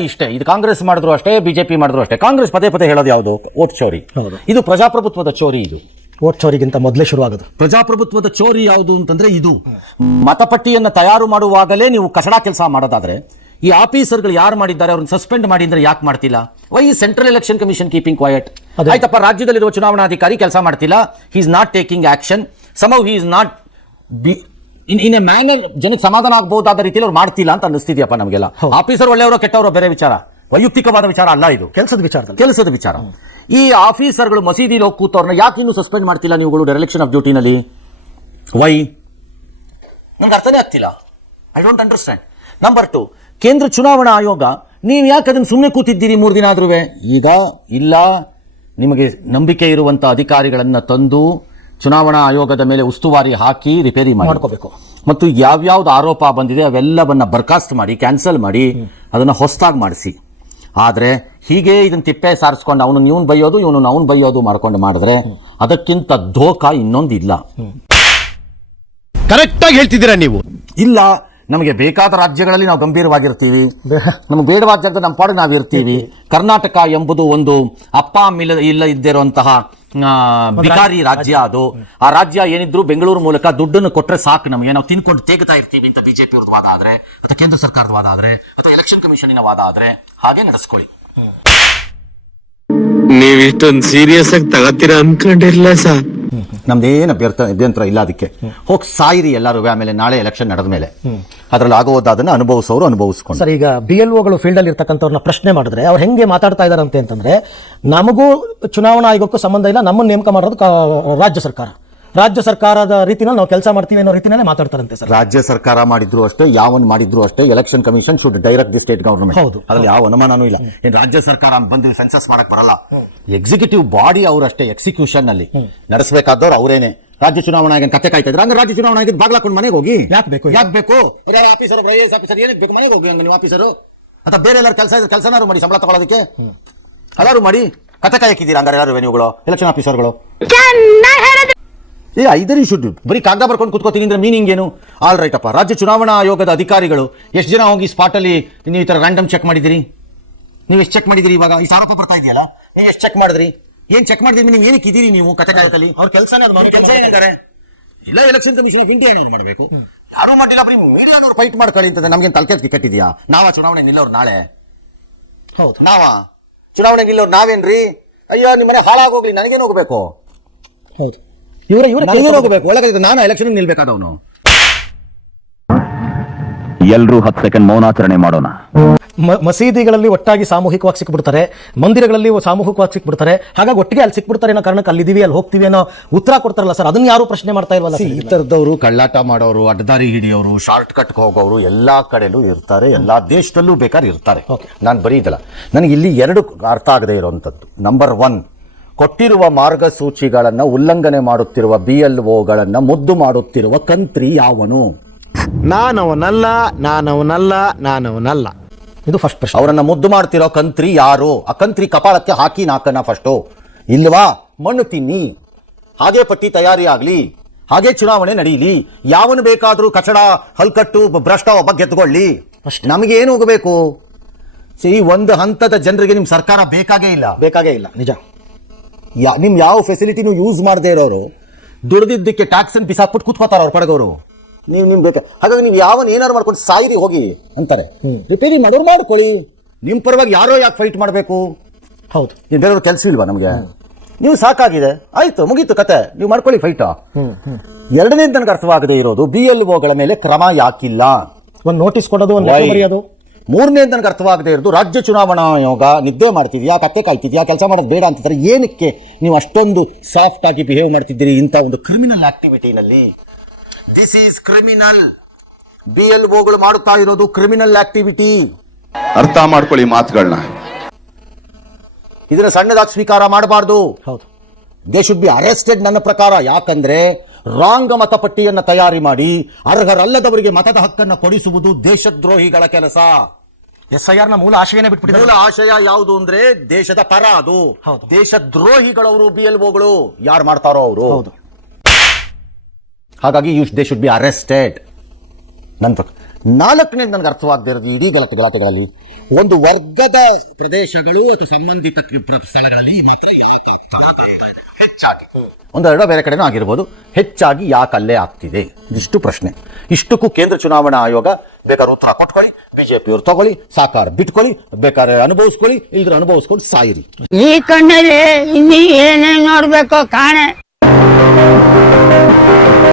ಇಷ್ಟೇ. ಇದು ಕಾಂಗ್ರೆಸ್ ಮಾಡಿದ್ರು ಅಷ್ಟೇ, ಬಿಜೆಪಿ ಮಾಡಿದ್ರು ಅಷ್ಟೇ. ಕಾಂಗ್ರೆಸ್ ಪದೇ ಪದೇ ಹೇಳೋದು ಯಾವುದು? ವೋಟ್ ಚೋರಿ. ಇದು ಪ್ರಜಾಪ್ರಭುತ್ವದ ಚೋರಿ. ಇದು ವೋಟ್ ಚೋರಿಗಿಂತ ಮೊದಲೇ ಶುರುವಾಗೋದು. ಪ್ರಜಾಪ್ರಭುತ್ವದ ಚೋರಿ ಯಾವುದು ಅಂತಂದ್ರೆ ಇದು ಮತಪಟ್ಟಿಯನ್ನು ತಯಾರು ಮಾಡುವಾಗಲೇ ನೀವು ಕಸಡ ಕೆಲಸ ಮಾಡೋದಾದ್ರೆ ಈ ಆಫೀಸರ್ಗಳು ಯಾರು ಮಾಡಿದ್ದಾರೆ ಅವ್ರನ್ನ ಸಸ್ಪೆಂಡ್ ಮಾಡಿ ಅಂದ್ರೆ ಯಾಕೆ ಮಾಡ್ತಿಲ್ಲ? Why central election commission keeping quiet? ಆಯ್ತಪ್ಪ, ರಾಜ್ಯದಲ್ಲಿರುವ ಚುನಾವಣಾಧಿಕಾರಿ ಕೆಲಸ ಮಾಡ್ತಿಲ್ಲ, he is not taking action, some he is not in a manner ಜನಕ್ಕೆ ಸಮಾಧಾನ ಆಗಬಹುದಾದ ರೀತಿಯಲ್ಲಿ ಅವ್ರು ಮಾಡ್ತಿಲ್ಲ ಅಂತ ಅನ್ನಿಸ್ತಿದ್ಯಪ್ಪ ನಮಗೆಲ್ಲ. ಆಫೀಸರ್ ಒಳ್ಳೆಯವರೋ ಕೆಟ್ಟವರೋ ಬೇರೆ ವಿಚಾರ, ವೈಯಕ್ತಿಕವಾದ ವಿಚಾರ ಅಲ್ಲ ಇದು, ಕೆಲಸದ ವಿಚಾರ. ಈ ಆಫೀಸರ್ಗಳು ಮಸೀದಿಲಿ ಹೋಗಿ ಕೂತವ್ರನ್ನ ಯಾಕೆ ಇನ್ನೂ ಸಸ್ಪೆಂಡ್ ಮಾಡ್ತಿಲ್ಲ ನೀವುಗಳು ಡೆರೆಕ್ಷನ್ ಆಫ್ ಡ್ಯೂಟಿನಲ್ಲಿ? ವೈ? ನಂಗೆ ಅರ್ಥನೇ ಆಗ್ತಿಲ್ಲ. I don't understand. ನಂಬರ್ 2, ಕೇಂದ್ರ ಚುನಾವಣಾ ಆಯೋಗ, ನೀವು ಯಾಕೆ ಅದನ್ನು ಸುಮ್ಮನೆ ಕೂತಿದ್ದೀರಿ 3 ದಿನ ಆದ್ರೂ? ಈಗ ಇಲ್ಲ, ನಿಮಗೆ ನಂಬಿಕೆ ಇರುವಂತ ಅಧಿಕಾರಿಗಳನ್ನ ತಂದು ಚುನಾವಣಾ ಆಯೋಗದ ಮೇಲೆ ಉಸ್ತುವಾರಿ ಹಾಕಿ ರಿಪೇರಿ ಮಾಡ್ಕೋಬೇಕು. ಮತ್ತು ಯಾವ್ಯಾವ್ದು ಆರೋಪ ಬಂದಿದೆ ಅವೆಲ್ಲವನ್ನ ಬರ್ಖಾಸ್ತ್ ಮಾಡಿ, ಕ್ಯಾನ್ಸಲ್ ಮಾಡಿ, ಅದನ್ನ ಹೊಸದಾಗಿ ಮಾಡಿಸಿ. ಆದ್ರೆ ಹೀಗೆ ಇದನ್ನ ತಿಪ್ಪೆ ಸಾರಿಸ್ಕೊಂಡು ಅವನು ಇವನು ಬೈಯೋದು, ಇವನು ಅವನು ಬೈಯೋದು ಮಾಡ್ಕೊಂಡು ಮಾಡಿದ್ರೆ ಅದಕ್ಕಿಂತ ಧೋಕಾ ಇನ್ನೊಂದು ಇಲ್ಲ. ಕರೆಕ್ಟ್ ಆಗಿ ಹೇಳ್ತಿದ್ದೀರಾ ನೀವು. ಇಲ್ಲ, ನಮಗೆ ಬೇಕಾದ ರಾಜ್ಯಗಳಲ್ಲಿ ನಾವು ಗಂಭೀರವಾಗಿರ್ತೀವಿ, ನಮಗೆ ಬೇಡವಾದ ಜಾಗದಲ್ಲಿ ನಮ್ಮ ಪಾಡಿಗೆ ನಾವು ಇರ್ತೀವಿ. ಕರ್ನಾಟಕ ಎಂಬುದು ಒಂದು ಅಪ್ಪ ಇಲ್ಲ ಇದ್ದಿರುವಂತಹ ಬಿಕಾರಿ ರಾಜ್ಯ. ಅದು ಆ ರಾಜ್ಯ ಏನಿದ್ರು ಬೆಂಗಳೂರು ಮೂಲಕ ದುಡ್ಡನ್ನು ಕೊಟ್ರೆ ಸಾಕು ನಮಗೆ, ನಾವು ತಿನ್ಕೊಂಡು ತೇಗ್ತಾ ಇರ್ತೀವಿ ಅಂತ ಬಿಜೆಪಿ ಅವ್ರದ್ದು ವಾದ ಆದ್ರೆ, ಅಥವಾ ಕೇಂದ್ರ ಸರ್ಕಾರದ ವಾದ ಆದ್ರೆ, ಅಥವಾ ಎಲೆಕ್ಷನ್ ಕಮಿಷನ್ ವಾದ ಆದ್ರೆ ಹಾಗೆ ನಡೆಸ್ಕೊಳ್ಳಿ. ನೀವ್ ಇಷ್ಟೊಂದು ಸೀರಿಯಸ್ ಆಗಿ ತಗೋತೀರಾ ಅನ್ಕೊಂಡಿರ್ಲ ಸರ್. ನಮ್ದೇನು ಅಭ್ಯಂತರ ಇಲ್ಲ, ಅದಕ್ಕೆ ಹೋಗಿ ಸಾಯಿರಿ ಎಲ್ಲರೂ. ಆಮೇಲೆ ನಾಳೆ ಎಲೆಕ್ಷನ್ ನಡೆದ ಮೇಲೆ ಅದ್ರಲ್ಲಿ ಆಗೋದನ್ನ ಅನುಭವಿಸೋರು ಅನುಭವಿಸ್ಕೊಂಡು. ಸರ್, ಈಗ BLOಗಳು ಫೀಲ್ಡ್ ಅಲ್ಲಿ ಇರ್ತಕ್ಕಂಥವ್ರನ್ನ ಪ್ರಶ್ನೆ ಮಾಡಿದ್ರೆ ಅವ್ರು ಹೆಂಗೆ ಮಾತಾಡ್ತಾ ಇದಾರಂತೆ ಅಂತಂದ್ರೆ, ನಮಗೂ ಚುನಾವಣಾ ಆಯೋಗಕ್ಕೂ ಸಂಬಂಧ ಇಲ್ಲ, ನಮ್ಮನ್ನು ನೇಮಕ ಮಾಡೋದು ರಾಜ್ಯ ಸರ್ಕಾರದ ರೀತಿನಲ್ಲಿ ನಾವು ಕೆಲಸ ಮಾಡ್ತೀವಿ ಅನ್ನೋ ರೀತಿನಲ್ಲೇ ಮಾತಾಡ್ತಾರಂತೆ ಸರ್. ರಾಜ್ಯ ಸರ್ಕಾರ ಮಾಡಿದ್ರು ಅಷ್ಟೇ, ಯಾವನ್ ಮಾಡಿದ್ರು ಅಷ್ಟೇ, election commission should direct the state government. ಹೌದು, ಅದ್ರಲ್ಲಿ ಯಾವ ಅನುಮಾನನೂ ಇಲ್ಲ. ಏನ್ ರಾಜ್ಯ ಸರ್ಕಾರ ಬಂದು ಸೆನ್ಸಸ್ ಮಾಡಕ್ ಬರಲ್ಲ, ಎಕ್ಸಿಕ್ಯೂಟಿವ್ ಬಾಡಿ ಅವರಷ್ಟೇ. ಎಕ್ಸಿಕ್ಯೂಷನ್ ನಲ್ಲಿ ನಡೆಸಬೇಕಾದವ್ರು ಅವರೇನೆ. ರಾಜ್ಯ ಚುನಾವಣಾ ಆಯೋಗ ಕತೆ ಕಾಯ್ತಾ ಇದ್ರೆ ಹಂಗ ರಾಜ್ಯ ಚುನಾವಣಾ ಆಯೋಗ ಬಾಗ್ಲಾಕೊಂಡು ಮನೆಗೆ ಹೋಗಿ ಯಾಕೆ ಬೇಕು ಆಫೀಸರ್ ಏನಕ್ಕೆ ಬೇಕು ಮನೆಗೆ ಹೋಗಿ ಹಂಗ ನೀವು ಆಫೀಸರು? ಅಥವಾ ಬೇರೆ ಎಲ್ಲರೂ ಕೆಲಸ ಇದ್ರೆ ಕೆಲಸನಾರು ಮಾಡಿ, ಸಂಬಳ ತಗೊಳ್ಳೋದಕ್ಕೆ ಎಲ್ಲರೂ ಮಾಡಿ. ಕತೆ ಕಾಯಕಿದ್ದೀರಾ ಹಂಗಾರೆ ಎಲ್ಲರೂ ನೀವುಗಳು ಎಲೆಕ್ಷನ್ ಆಫೀಸರ್ಗಳು? ಐದರ್ ಯು ಶುಡ್ ಬರೀ ಕಾಗದ ಬರ್ಕೊಂಡು ಕುತ್ಕೋತೀನಿ ಅಂದ್ರೆ ಮೀನಿಂಗ್ ಏನು? ಆಲ್ ರೈಟ್ ಅಪ್ಪ, ರಾಜ್ಯ ಚುನಾವಣಾ ಆಯೋಗದ ಅಧಿಕಾರಿಗಳು ಎಷ್ಟು ಜನ ಹೋಗಿ ಸ್ಪಾಟ್ ಅಲ್ಲಿ ನೀವು ಈ ತರ ರ್ಯಾಂಡಮ್ ಚೆಕ್ ಮಾಡಿದಿರಿ? ನೀವು ಎಷ್ಟು ಚೆಕ್ ಮಾಡಿದಿರಿ? ಇವಾಗ ಈ ಆರೋಪ ಬರ್ತಾ ಇದೆಯಲ್ಲ, ನೀವು ಎಷ್ಟು ಚೆಕ್ ಮಾಡಿದ್ರಿ? ಏನ್ ಚೆಕ್ ಮಾಡಿದ್ರಿ? ನೀವು ಏನಕ್ಕೆ ಇದ್ದೀರಿ ನೀವು ಕತೆ ಕಾಲದಲ್ಲಿ? ಅವ್ರ ಕೆಲಸ ಇಲ್ಲ, ಎಲೆಕ್ಷನ್ ಕಮಿಷನ್ ಹಿಂಗೆ ಏನು ಮಾಡಬೇಕು? ಯಾರು ಮಾಡಿಲ್ಲ, ಬರೀ ಮೀಡಿಯಾನವ್ರು ಫೈಟ್ ಮಾಡ್ಕೊಳ್ಳಿ ಅಂತಂದ್ರೆ ನಮ್ಗೇನು ತಲೆಕೆಲ್ಕಿ ಕಟ್ಟಿದ್ಯಾ? ನಾವ ಚುನಾವಣೆ ನಿಲ್ಲೋರು ನಾಳೆ? ಹೌದು, ನಾವ ಚುನಾವಣೆ ನಿಲ್ಲೋರು ನಾವೇನ್ರಿ? ಅಯ್ಯೋ ನಿಮ್ಮ ಮನೆ ಹಾಳಾಗೋಗ್ಲಿ, ನನಗೇನು ಹೋಗ್ಬೇಕು? ಹೌದು, ನನಗೇನು ಹೋಗ್ಬೇಕು? ಒಳಗೆ ನಾನು ಎಲೆಕ್ಷನ್ ನಿಲ್ಬೇಕಾದವನು. ಎಲ್ಲರೂ 10 ಸೆಕೆಂಡ್ ಮೌನಾಚರಣೆ ಮಾಡೋಣ. ಮಸೀದಿಗಳಲ್ಲಿ ಒಟ್ಟಾಗಿ ಸಾಮೂಹಿಕವಾಗಿ ಸಿಕ್ಬಿಡ್ತಾರೆ, ಮಂದಿರಗಳಲ್ಲಿ ಸಾಮೂಹಿಕವಾಗಿ ಸಿಕ್ಬಿಡ್ತಾರೆ. ಹಾಗಾಗಿ ಒಟ್ಟಿಗೆ ಅಲ್ಲಿ ಸಿಕ್ಬಿಡ್ತಾರೆ ಅನ್ನೋ ಕಾರಣಕ್ಕೆ ಅಲ್ಲಿದ್ದೀವಿ, ಅಲ್ಲಿ ಹೋಗ್ತೀವಿ ಅನ್ನೋ ಉತ್ತರ ಕೊಡ್ತಾರಲ್ಲ ಸರ್, ಅದನ್ನ ಯಾರು ಪ್ರಶ್ನೆ ಮಾಡ್ತಾ ಇಲ್ವಲ್ಲ? ಈ ತರದವರು ಕಳ್ಳಾಟ ಮಾಡೋರು, ಅಡ್ಡದಾರಿ ಹಿಡಿಯೋರು, ಶಾರ್ಟ್ ಕಟ್ ಹೋಗೋರು ಎಲ್ಲಾ ಕಡೆಲೂ ಇರ್ತಾರೆ, ಎಲ್ಲಾ ದೇಶದಲ್ಲೂ ಬೇಕಾದ್ರೆ ಇರ್ತಾರೆ. ನಾನು ಬರೀ ಇದಲ್ಲ, ನನಗೆ ಇಲ್ಲಿ 2 ಅರ್ಥ ಆಗದೆ ಇರುವಂತದ್ದು. ನಂಬರ್ 1, ಕೊಟ್ಟಿರುವ ಮಾರ್ಗಸೂಚಿಗಳನ್ನ ಉಲ್ಲಂಘನೆ ಮಾಡುತ್ತಿರುವ BLOಗಳನ್ನ ಮುದ್ದು ಮಾಡುತ್ತಿರುವ ಕಂತ್ರಿ ಯಾವನು? ನಾನವನಲ್ಲ. ಇದು ಫಸ್ಟ್ ಪ್ರಶ್ನೆ. ಅವರನ್ನ ಮುದ್ದು ಮಾಡ್ತಿರೋ ಕಂತ್ರಿ ಯಾರು? ಆ ಕಂತ್ರಿ ಕಪಾಳಕ್ಕೆ ಹಾಕಿ ನಾಕನ್ನ ಫಸ್ಟು. ಇಲ್ವಾ? ಮಣ್ಣು ತಿನ್ನಿ, ಹಾಗೆ ಪಟ್ಟಿ ತಯಾರಿ ಆಗ್ಲಿ, ಹಾಗೆ ಚುನಾವಣೆ ನಡೀಲಿ. ಯಾವನು ಬೇಕಾದ್ರೂ ಕಚಡ, ಹಲ್ಕಟ್ಟು, ಭ್ರಷ್ಟ ಒಬ್ಬ ಗೆದ್ದುಕೊಳ್ಳಿ, ನಮಗೇನು ಹೋಗಬೇಕು? ಈ ಒಂದು ಹಂತದ ಜನರಿಗೆ ನಿಮ್ ಸರ್ಕಾರ ಬೇಕಾಗೇ ಇಲ್ಲ. ನಿಜ. ನಿಮ್ ಯಾವ ಫೆಸಿಲಿಟಿನೂ ಯೂಸ್ ಮಾಡದೇ ಇರೋರು ದುಡ್ದಿದ್ದಕ್ಕೆ ಟ್ಯಾಕ್ಸ್ ಅನ್ನು ಬಿಸಾಕ್ಬಿಟ್ಟು ಕೂತ್ಕೋತಾರ ಅವ್ರ ಪಡಗೋರು. ನಿಮ್ ಬೇಕಾ? ಹಾಗಾಗಿ ನೀವು ಏನಾರು ಮಾಡ್ಕೊಂಡು ಸಾಯಿರಿ ಹೋಗಿ ಅಂತಾರೆ. ರಿಪೇರಿ ಮಾಡೋರು ಮಾಡ್ಕೊಳ್ಳಿ, ನಿಮ್ ಪರವಾಗಿ ಯಾರೋ ಯಾಕೆ ಫೈಟ್ ಮಾಡಬೇಕು? ಹೌದು, ಬೇರೆಯವ್ರು ಕೆಲಸ ಇಲ್ವಾ ನಮ್ಗೆ? ನೀವು ಸಾಕಾಗಿದೆ, ಆಯ್ತು, ಮುಗೀತು ಕತೆ, ನೀವು ಮಾಡ್ಕೊಳ್ಳಿ ಫೈಟ್. ಎರಡನೇದು ನನಗೆ ಅರ್ಥವಾಗದೇ ಇರೋದು, BLOಗಳ ಮೇಲೆ ಕ್ರಮ ಯಾಕಿಲ್ಲ? ಒಂದು ನೋಟಿಸ್ ಕೊಡೋದು, ಒಂದು ಲೆಟರ್ ಬರೆಯೋದು. ಮೂರನೇದು ನನಗೆ ಅರ್ಥವಾಗದೇ ಇರೋದು, ರಾಜ್ಯ ಚುನಾವಣಾ ಆಯೋಗ ನಿದ್ದೆ ಮಾಡ್ತಿದ್ಯಾ, ಕತ್ತೆ ಕಾಯ್ತಿದ್ಯಾ, ಕೆಲಸ ಮಾಡೋದು ಬೇಡ ಅಂತಾರೆ. ಏನಕ್ಕೆ ನೀವು ಅಷ್ಟೊಂದು ಸಾಫ್ಟ್ ಆಗಿ ಬಿಹೇವ್ ಮಾಡ್ತಿದ್ದೀರಿ ಇಂಥ ಒಂದು ಕ್ರಿಮಿನಲ್ ಆಕ್ಟಿವಿಟಿನಲ್ಲಿ? This is criminal. BLOಗಳು ಮಾಡುತ್ತಾ ಇರೋದು ಕ್ರಿಮಿನಲ್ ಆಕ್ಟಿವಿಟಿ. ಅರ್ಥ ಮಾಡ್ಕೊಳ್ಳಿ ಮಾತುಗಳನ್ನ. ಇದನ್ನ ಸಣ್ಣದಾಗಿ ಸ್ವೀಕಾರ ಮಾಡಬಾರ್ದು. ಹೌದು, ದೇ ಶುಡ್ ಬಿ ಅರೆಸ್ಟೆಡ್ ನನ್ನ ಪ್ರಕಾರ. ಯಾಕಂದ್ರೆ ರಾಂಗ್ ಮತಪಟ್ಟಿಯನ್ನ ತಯಾರಿ ಮಾಡಿ ಅರ್ಹರಲ್ಲದವರಿಗೆ ಮತದ ಹಕ್ಕನ್ನು ಕೊಡಿಸುವುದು ದೇಶದ್ರೋಹಿಗಳ ಕೆಲಸ. SIR ನ ಮೂಲ ಆಶಯನೇ ಬಿಟ್ಬಿಟ್ಟಿದ್ದಾರೆ. ಮೂಲ ಆಶಯ ಯಾವುದು ಅಂದ್ರೆ ದೇಶದ ಪರ, ಅದು ದೇಶದ್ರೋಹಿಗಳವರು BLOಗಳು ಯಾರು ಮಾಡ್ತಾರೋ ಅವರು. ಹಾಗಾಗಿ ದೇ ಶುಡ್ ಬಿ ಅರೆಸ್ಟೆಡ್. ನಾಲ್ಕನೇದು ನನಗೆ ಅರ್ಥವಾಗದೇ ಇರೋದು ಇಡೀ ಗಲಾಟೆಗಳಲ್ಲಿ ಒಂದು ವರ್ಗದ ಪ್ರದೇಶಗಳು ಅಥವಾ ಸಂಬಂಧಿತ ಸ್ಥಳಗಳಲ್ಲಿ ಮಾತ್ರ ಹೆಚ್ಚಾಗಿ, ಒಂದೆರಡು ಬೇರೆ ಕಡೆನೂ ಆಗಿರ್ಬೋದು, ಹೆಚ್ಚಾಗಿ ಯಾಕೆ ಅಲ್ಲೇ ಆಗ್ತಿದೆ, ಇಷ್ಟು ಪ್ರಶ್ನೆ. ಇಷ್ಟಕ್ಕೂ ಕೇಂದ್ರ ಚುನಾವಣಾ ಆಯೋಗ ಬೇಕಾದ್ರೆ ಉತ್ತರ ಕೊಟ್ಕೊಳ್ಳಿ, ಬಿಜೆಪಿಯವರು ತಗೊಳ್ಳಿ, ಸಾಕಾರ ಬಿಟ್ಕೊಳ್ಳಿ, ಬೇಕಾದ್ರೆ ಅನುಭವಿಸ್ಕೊಳ್ಳಿ, ಇಲ್ದ್ರೆ ಅನುಭವಿಸ್ಕೊಂಡು ಸಾಯಿರಿ. ಈ ಕಣ್ಣಲ್ಲಿ ಇನ್ನೀ ಏನೇನ್ ನೋಡ್ಬೇಕೋ ಕಾಣೆ.